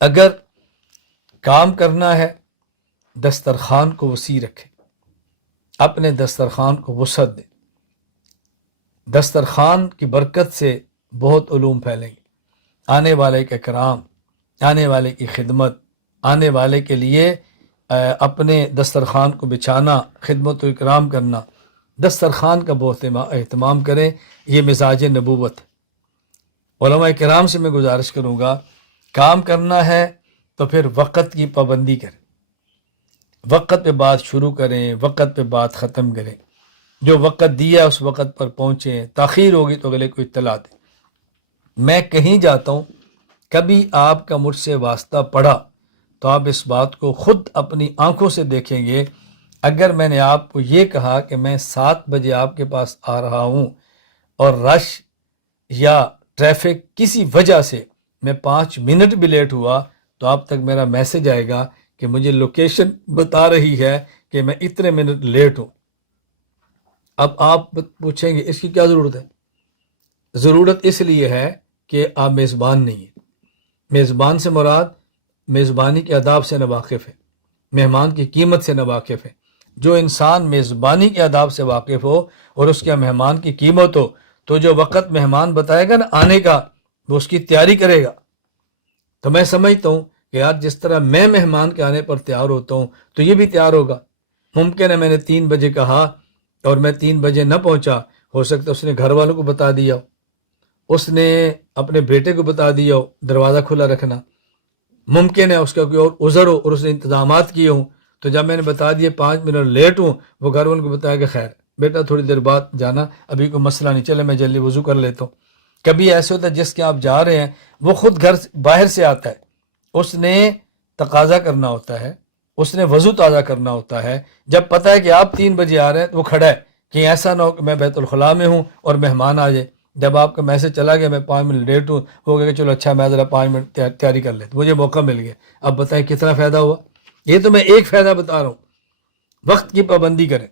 اگر کام کرنا ہے دسترخوان کو وسیع رکھیں، اپنے دسترخوان کو وسعت دیں۔ دسترخوان کی برکت سے بہت علوم پھیلیں گے، آنے والے کے کرام، آنے والے کی خدمت، آنے والے کے لیے اپنے دسترخوان کو بچھانا، خدمت و اکرام کرنا، دسترخوان کا بہت اہتمام کریں۔ یہ مزاج نبوت ہے۔ علماء کرام سے میں گزارش کروں گا، کام کرنا ہے تو پھر وقت کی پابندی کریں، وقت پہ بات شروع کریں، وقت پہ بات ختم کریں، جو وقت دیا اس وقت پر پہنچیں، تاخیر ہوگی تو اگلے کو اطلاع دیں۔ میں کہیں جاتا ہوں، کبھی آپ کا مجھ سے واسطہ پڑا تو آپ اس بات کو خود اپنی آنکھوں سے دیکھیں گے۔ اگر میں نے آپ کو یہ کہا کہ میں 7 بجے آپ کے پاس آ رہا ہوں اور رش یا ٹریفک کسی وجہ سے میں 5 منٹ بھی لیٹ ہوا تو آپ تک میرا میسج آئے گا کہ مجھے لوکیشن بتا رہی ہے کہ میں اتنے منٹ لیٹ ہوں۔ اب آپ پوچھیں گے اس کی کیا ضرورت ہے؟ ضرورت اس لیے ہے کہ آپ میزبان نہیں ہیں۔ میزبان سے مراد میزبانی کے آداب سے ناواقف ہے، مہمان کی قیمت سے ناواقف ہے۔ جو انسان میزبانی کے آداب سے واقف ہو اور اس کے مہمان کی قیمت ہو تو جو وقت مہمان بتائے گا نا آنے کا، وہ اس کی تیاری کرے گا۔ تو میں سمجھتا ہوں کہ یار جس طرح میں مہمان کے آنے پر تیار ہوتا ہوں تو یہ بھی تیار ہوگا۔ ممکن ہے میں نے 3 بجے کہا اور میں 3 بجے نہ پہنچا، ہو سکتا ہے اس نے گھر والوں کو بتا دیا ہو، اس نے اپنے بیٹے کو بتا دیا ہو دروازہ کھلا رکھنا، ممکن ہے اس کا کوئی اور عذر ہو اور اس نے انتظامات کیے ہوں، تو جب میں نے بتا دیا 5 منٹ لیٹ ہوں، وہ گھر والوں کو بتایا کہ خیر بیٹا تھوڑی دیر بعد جانا، ابھی کوئی مسئلہ نہیں، چلے میں جلدی وضو کر لیتا ہوں۔ کبھی ایسے ہوتا ہے جس کے آپ جا رہے ہیں وہ خود گھر باہر سے آتا ہے، اس نے تقاضا کرنا ہوتا ہے، اس نے وضو تازہ کرنا ہوتا ہے، جب پتہ ہے کہ آپ 3 بجے آ رہے ہیں تو وہ کھڑا ہے کہ ایسا نہ ہو کہ میں بیت الخلاء میں ہوں اور مہمان آ جائے۔ جب آپ کا میسج چلا گیا میں 5 منٹ لیٹ ہوں، ہو گیا کہ چلو اچھا میں ذرا 5 منٹ تیاری کر لیتا، مجھے موقع مل گیا۔ اب بتائیں کتنا فائدہ ہوا؟ یہ تو میں ایک فائدہ بتا رہا ہوں، وقت کی پابندی کریں۔